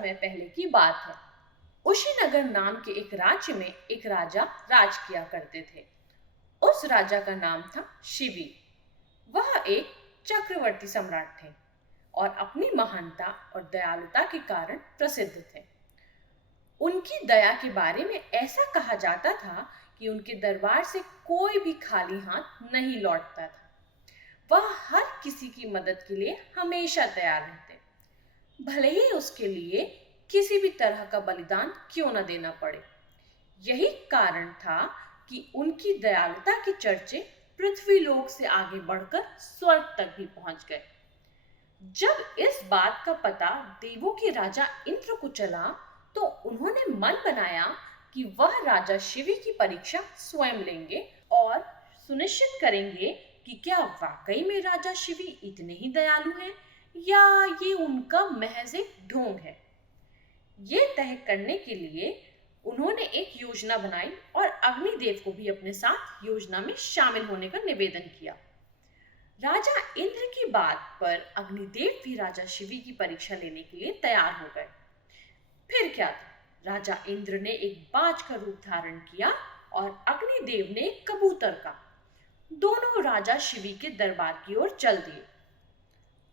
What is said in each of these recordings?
समय पहले की बात है। उशीनगर नाम के एक राज्य में एक राजा राज किया करते थे। उस राजा का नाम था शिवी। वह एक चक्रवर्ती सम्राट थे और अपनी महानता और दयालुता के कारण प्रसिद्ध थे। उनकी दया के बारे में ऐसा कहा जाता था कि उनके दरबार से कोई भी खाली हाथ नहीं लौटता था। वह हर किसी की मदद के लिए हमेशा तैयार रहते, भले ही उसके लिए किसी भी तरह का बलिदान क्यों न देना पड़े। यही कारण था कि उनकी दयालुता के चर्चे पृथ्वी लोक से आगे बढ़कर स्वर्ग तक भी पहुंच गए। जब इस बात का पता देवों के राजा इंद्र को चला, तो उन्होंने मन बनाया कि वह राजा शिवी की परीक्षा स्वयं लेंगे और सुनिश्चित करेंगे कि क्या वाकई में राजा शिवी इतने ही दयालु हैं या ये उनका महज एक ढोंग है। ये तय करने के लिए उन्होंने एक योजना बनाई और अग्निदेव को भी अपने साथ योजना में शामिल होने का निवेदन किया। राजा इंद्र की बात पर अग्निदेव भी राजा शिवी की परीक्षा लेने के लिए तैयार हो गए। फिर क्या था, राजा इंद्र ने एक बाज का रूप धारण किया और अग्निदेव ने एक कबूतर का। दोनों राजा शिवी के दरबार की ओर चल दिए।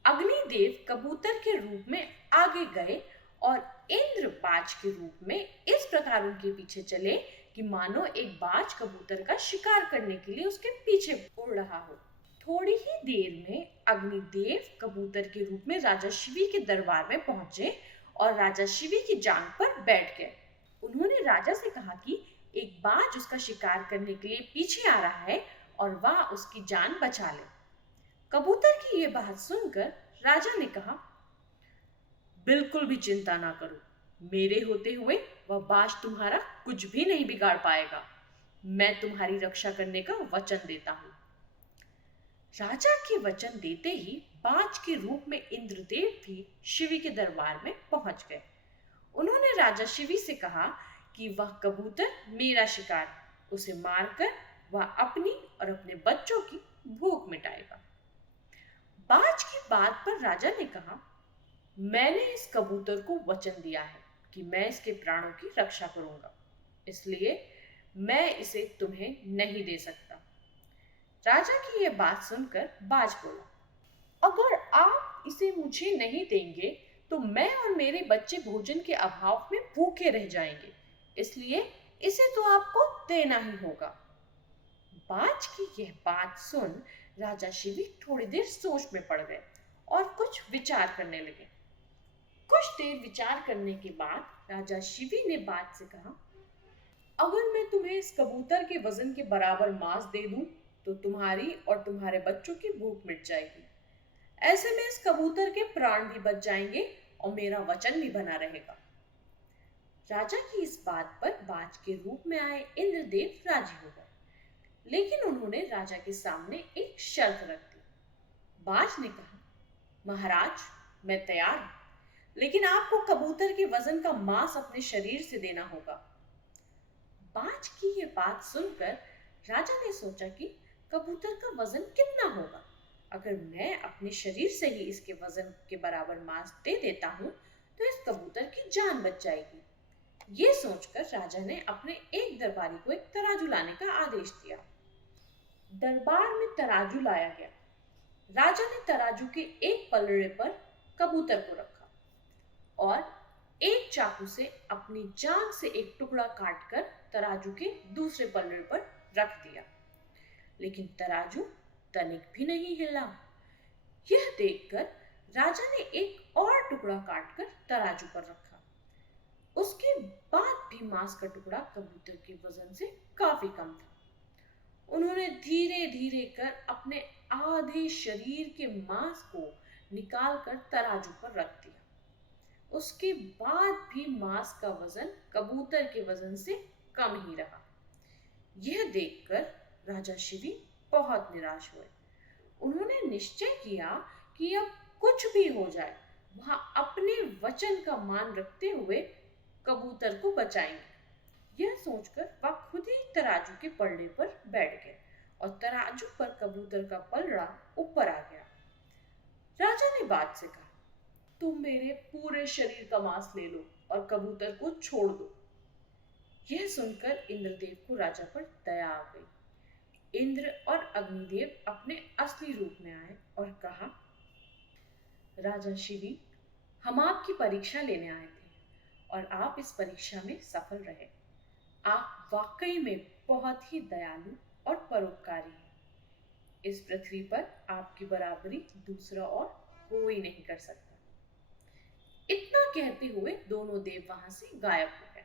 अग्निदेव कबूतर के रूप में आगे गए और इंद्र बाज के रूप में इस प्रकार उनके पीछे चले कि मानो एक बाज कबूतर का शिकार करने के लिए उसके पीछे उड़ रहा हो। थोड़ी ही देर में अग्निदेव कबूतर के रूप में राजा शिवी के दरबार में पहुंचे और राजा शिवी की जांग पर बैठ गए। उन्होंने राजा से कहा कि एक बाज उसका शिकार करने के लिए पीछे आ रहा है और वह उसकी जान बचा ले। कबूतर की यह बात सुनकर राजा ने कहा, बिल्कुल भी चिंता ना करो, मेरे होते हुए वह बाज तुम्हारा कुछ भी नहीं बिगाड़ पाएगा। मैं तुम्हारी रक्षा करने का वचन देता हूं। राजा के वचन देते ही बाज के रूप में इंद्रदेव भी शिवी के दरबार में पहुंच गए। उन्होंने राजा शिवी से कहा कि वह कबूतर मेरा शिकार, उसे मारकर वह अपनी और अपने बच्चों की भूख मिटाएगा। बाज की बात पर राजा ने कहा, मैंने इस कबूतर को वचन दिया है कि मैं इसके प्राणों की रक्षा करूंगा, इसलिए मैं इसे तुम्हें नहीं दे सकता। राजा की यह बात सुनकर बाज बोला, अगर आप इसे मुझे नहीं देंगे तो मैं और मेरे बच्चे भोजन के अभाव में भूखे रह जाएंगे, इसलिए इसे तो आपको देना ही होगा। बाज की यह बात सुन राजा शिवी थोड़ी देर सोच में पड़ गए और कुछ विचार करने लगे। कुछ देर विचार करने के बाद राजा शिवी ने बाज से कहा, अगर मैं तुम्हें इस कबूतर के वजन के बराबर मांस दे दूं तो तुम्हारी और तुम्हारे बच्चों की भूख मिट जाएगी। ऐसे में इस कबूतर के प्राण भी बच जाएंगे और मेरा वचन भी बना रहेगा। राजा की इस बात पर बाज के रूप में आए इंद्रदेव राजी हो गए, लेकिन उन्होंने राजा के सामने एक शर्त रख दी। बाज ने कहा, महाराज, मैं तैयार हूं, लेकिन आपको कबूतर के वजन का मांस अपने शरीर से देना होगा। बाज की यह बात सुनकर राजा ने सोचा कि कबूतर का वजन कितना होगा। अगर मैं अपने शरीर से ही इसके वजन के बराबर मांस दे देता हूं तो इस कबूतर की जान बच जाएगी। ये सोचकर राजा ने अपने एक दरबारी को एक तराजू लाने का आदेश दिया। दरबार में तराजू लाया गया। राजा ने तराजू के एक पलड़े पर कबूतर को रखा और एक चाकू से अपनी जांघ से एक टुकड़ा काटकर तराजू के दूसरे पलड़े पर रख दिया, लेकिन तराजू तनिक भी नहीं हिला। यह देखकर राजा ने एक और टुकड़ा काटकर तराजू पर रखा। उसके बाद भी मांस का टुकड़ा कबूतर के वजन से काफी कम था। उन्होंने धीरे धीरे कर अपने आधे शरीर के मांस को निकालकर तराजू पर रख दिया। उसके बाद भी मांस का वजन कबूतर के वजन से कम ही रहा। यह देखकर राजा शिवी बहुत निराश हुए। उन्होंने निश्चय किया कि अब कुछ भी हो जाए वह अपने वचन का मान रखते हुए कबूतर को बचाएंगे। यह सोचकर वह खुद ही तराजू के पलड़े पर बैठ गए और तराजू पर कबूतर का पलड़ा ऊपर आ गया। राजा ने बाज से कहा, तुम मेरे पूरे शरीर का मांस ले लो और कबूतर को छोड़ दो। यह सुनकर इंद्रदेव को राजा पर दया आ गई। इंद्र और अग्निदेव अपने असली रूप में आए और कहा, राजा शिवी, हम आपकी परीक्षा लेने आए थे और आप इस परीक्षा में सफल रहे। आप वाकई में बहुत ही दयालु और परोपकारी हैं। इस पृथ्वी पर आपकी बराबरी दूसरा और कोई नहीं कर सकता। इतना कहते हुए दोनों देव वहां से गायब हो गए।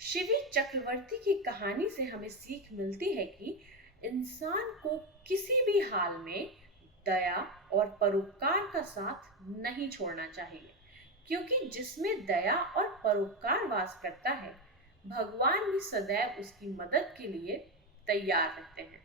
शिवी चक्रवर्ती की कहानी से हमें सीख मिलती है कि इंसान को किसी भी हाल में दया और परोपकार का साथ नहीं छोड़ना चाहिए, क्योंकि जिसमें दया और परोपकार वास करता है, भगवान भी सदैव उसकी मदद के लिए तैयार रहते हैं।